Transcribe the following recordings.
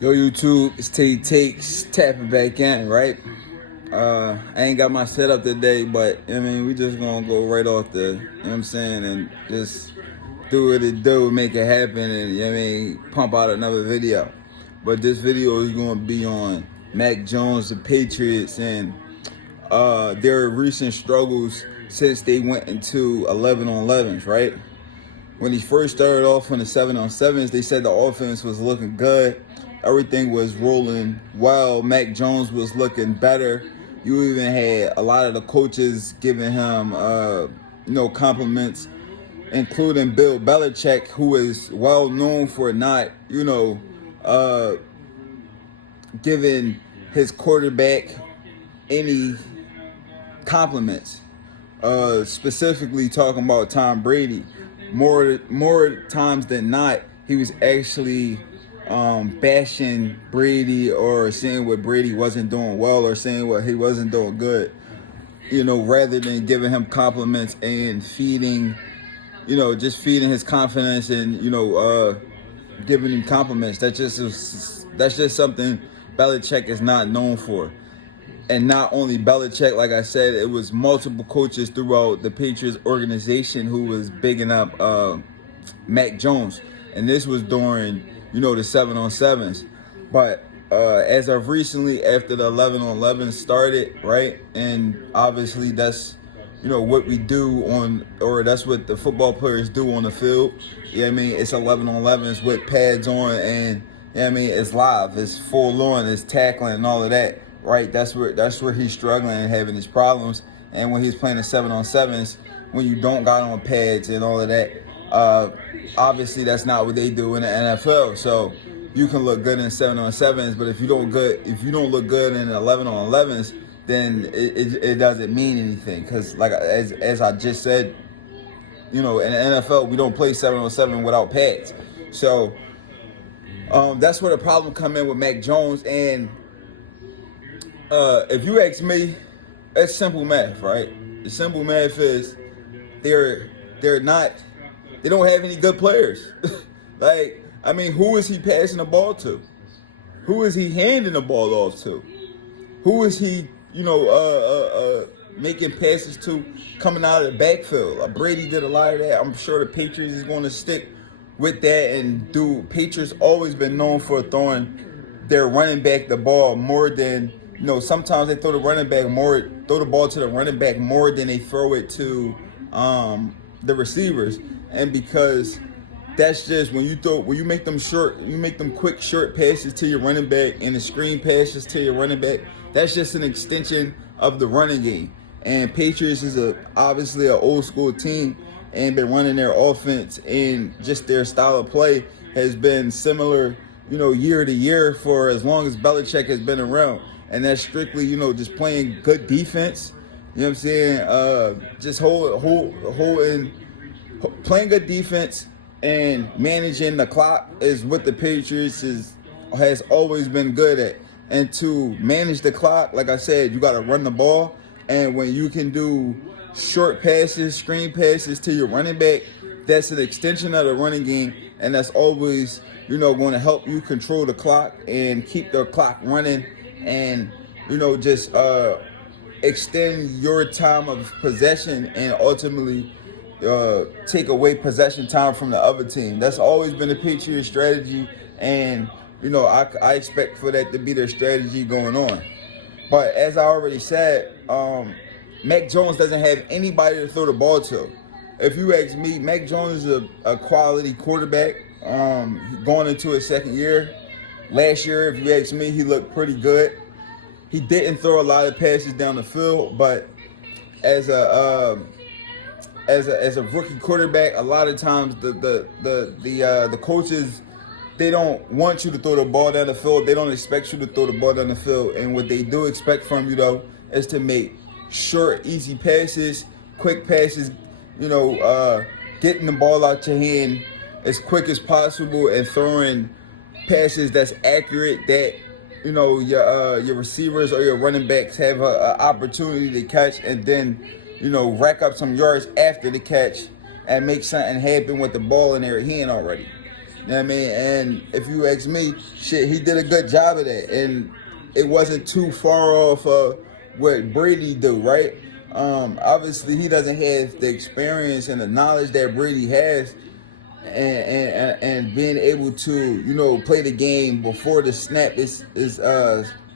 Yo, YouTube, it's Tay Takes tapping back in, right? I ain't got my setup today, but we just gonna go right off the, what I'm saying, and just do what it do, make it happen, and pump out another video. But this video is gonna be on Mac Jones, the Patriots, and their recent struggles since they went into 11 on 11s, right? When he first started off on the 7-on-7s, they said the offense was looking good. Everything was rolling well. Mac Jones was looking better. You even had a lot of the coaches giving him, compliments, including Bill Belichick, who is well known for not, giving his quarterback any compliments. Specifically talking about Tom Brady. More times than not, he was actually bashing Brady or saying what Brady wasn't doing well or saying what he wasn't doing good, rather than giving him compliments and feeding his confidence and, giving him compliments. That's just something Belichick is not known for. And not only Belichick, like I said, it was multiple coaches throughout the Patriots organization who was bigging up Mac Jones. And this was during, the 7-on-7s. But as of recently, after the 11-on-11 started, right? And obviously that's, what we do or that's what the football players do on the field. It's 11-on-11s with pads on and, it's live, it's full on, it's tackling and all of that. Right, that's where he's struggling and having his problems. And when he's playing the 7-on-7s, when you don't got on pads and all of that, obviously that's not what they do in the NFL. So you can look good in 7-on-7s, but if you don't look good in 11-on-11s, then it doesn't mean anything. Because like as I just said, in the NFL we don't play 7-on-7 without pads. So that's where the problem come in with Mac Jones. And if you ask me, that's simple math, right? The simple math is they don't have any good players. Who is he passing the ball to? Who is he handing the ball off to? Who is he, making passes to coming out of the backfield? Brady did a lot of that. I'm sure the Patriots is going to stick with that and do. Patriots always been known for throwing their running back the ball more than. Sometimes they throw the ball to the running back more than they throw it to the receivers. And because that's just when you make them quick short passes to your running back and the screen passes to your running back, that's just an extension of the running game. And Patriots is obviously an old school team and been running their offense, and just their style of play has been similar, year to year for as long as Belichick has been around. And that's strictly, just playing good defense. You know what I'm saying? Just playing good defense and managing the clock is what the Patriots has always been good at. And to manage the clock, like I said, you got to run the ball. And when you can do short passes, screen passes to your running back, that's an extension of the running game. And that's always, going to help you control the clock and keep the clock running. And just extend your time of possession and ultimately take away possession time from the other team. That's always been the Patriots strategy, and I expect for that to be their strategy going on. But as I already said, Mac Jones doesn't have anybody to throw the ball to. If you ask me, Mac Jones is a quality quarterback going into his second year. Last year, if you ask me, he looked pretty good. He didn't throw a lot of passes down the field, but as a rookie quarterback, a lot of times the coaches, they don't want you to throw the ball down the field. They don't expect you to throw the ball down the field. And what they do expect from you, though, is to make short, easy passes, quick passes, getting the ball out your hand as quick as possible and throwing passes that's accurate that your receivers or your running backs have an opportunity to catch, and then rack up some yards after the catch and make something happen with the ball in their hand already. You know what I mean? And if you ask me, shit, he did a good job of that. And it wasn't too far off what Brady do, right? Obviously, he doesn't have the experience and the knowledge that Brady has, and being able to play the game before the snap is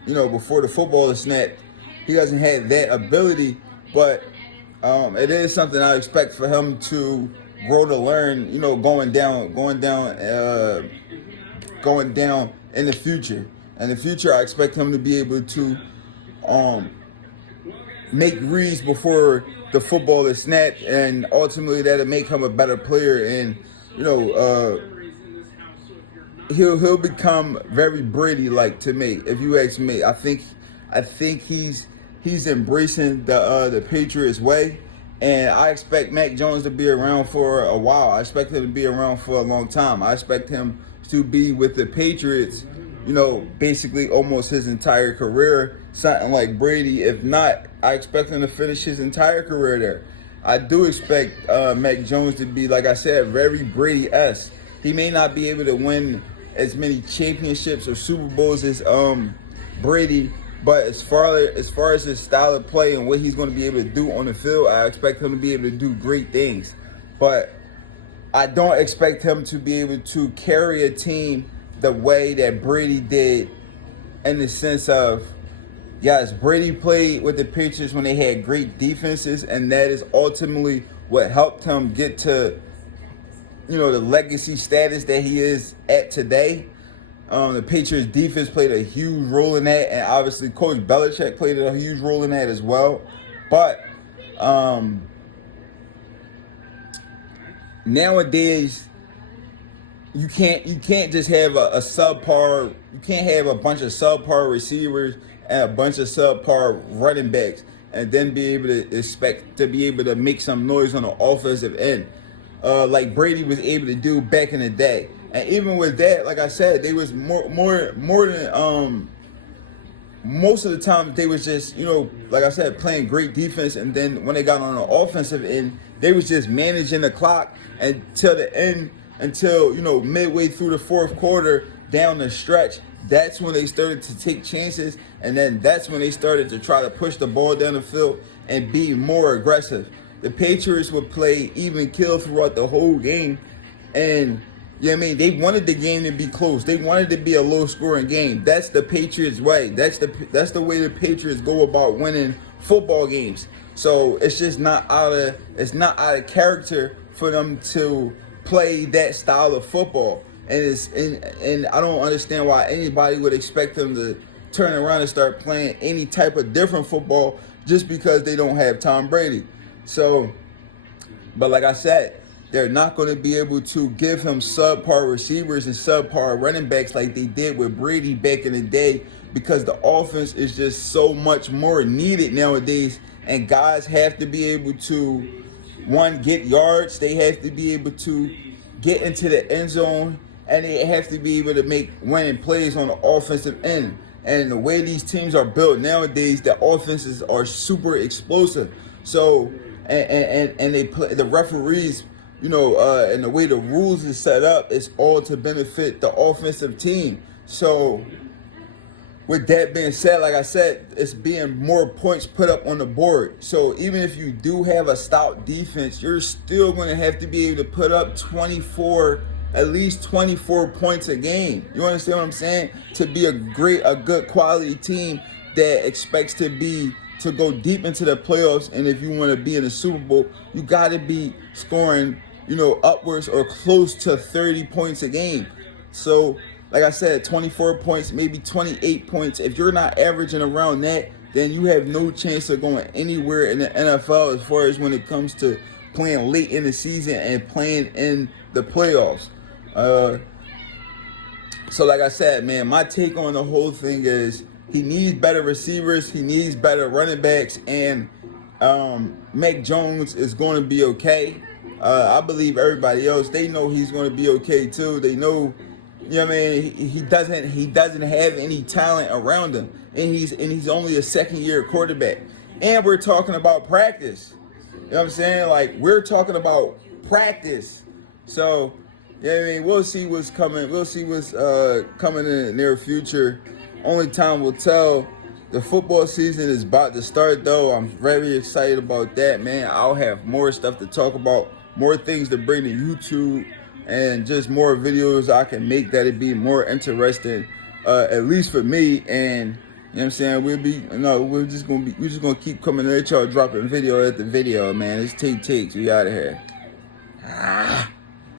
before the football is snapped. He doesn't have that ability, but it is something I expect for him to grow to learn. Going down in the future. In the future, I expect him to be able to um, make reads before the football is snapped, and ultimately that'll make him a better player. And you know, he'll become very Brady like to me. If you ask me, I think he's embracing the Patriots way, and I expect Mac Jones to be around for a while. I expect him to be around for a long time. I expect him to be with the Patriots, basically almost his entire career, something like Brady. If not, I expect him to finish his entire career there. I do expect Mac Jones to be, like I said, very Brady-esque. He may not be able to win as many championships or Super Bowls as Brady, but as far as his style of play and what he's going to be able to do on the field, I expect him to be able to do great things. But I don't expect him to be able to carry a team the way that Brady did, in the sense of, yes, Brady played with the Patriots when they had great defenses, and that is ultimately what helped him get to, the legacy status that he is at today. The Patriots defense played a huge role in that, and obviously Coach Belichick played a huge role in that as well. But nowadays, you can't just have a subpar. You can't have a bunch of subpar receivers and a bunch of subpar running backs, and then be able to expect to be able to make some noise on the offensive end, like Brady was able to do back in the day. And even with that, like I said, they was more than most of the time they was just, like I said, playing great defense, and then when they got on the offensive end, they was just managing the clock until the end, until midway through the fourth quarter down the stretch. That's when they started to take chances, and then that's when they started to try to push the ball down the field and be more aggressive. The Patriots would play even kill throughout the whole game, and they wanted the game to be close. They wanted it to be a low-scoring game. That's the Patriots' way. That's the way the Patriots go about winning football games. So it's just not out of character for them to play that style of football. And I don't understand why anybody would expect them to turn around and start playing any type of different football just because they don't have Tom Brady. So, but like I said, they're not going to be able to give him subpar receivers and subpar running backs like they did with Brady back in the day, because the offense is just so much more needed nowadays, and guys have to be able to, one, get yards. They have to be able to get into the end zone, and they have to be able to make winning plays on the offensive end. And the way these teams are built nowadays, the offenses are super explosive. So, and they play, the referees, and the way the rules is set up, is all to benefit the offensive team. So, with that being said, like I said, it's being more points put up on the board. So even if you do have a stout defense, you're still going to have to be able to put up at least 24 points a game. You understand what I'm saying? To be a good quality team that expects to go deep into the playoffs, and if you want to be in the Super Bowl, you got to be scoring, upwards or close to 30 points a game. So, like I said, 24 points, maybe 28 points. If you're not averaging around that, then you have no chance of going anywhere in the NFL as far as when it comes to playing late in the season and playing in the playoffs. So like I said, man, my take on the whole thing is he needs better receivers, he needs better running backs, and Mac Jones is going to be okay. I believe everybody else, they know he's going to be okay too. They know, he doesn't have any talent around him, and he's only a second-year quarterback. And we're talking about practice. You know what I'm saying? Like, we're talking about practice. So, Yeah, I mean, we'll see what's coming. We'll see what's coming in the near future. Only time will tell. The football season is about to start, though. I'm very excited about that, man. I'll have more stuff to talk about, more things to bring to YouTube, and just more videos I can make that'd be more interesting, at least for me. And you know what I'm saying? We're just gonna keep coming at y'all, dropping video after video, man. It's takes. We out of here.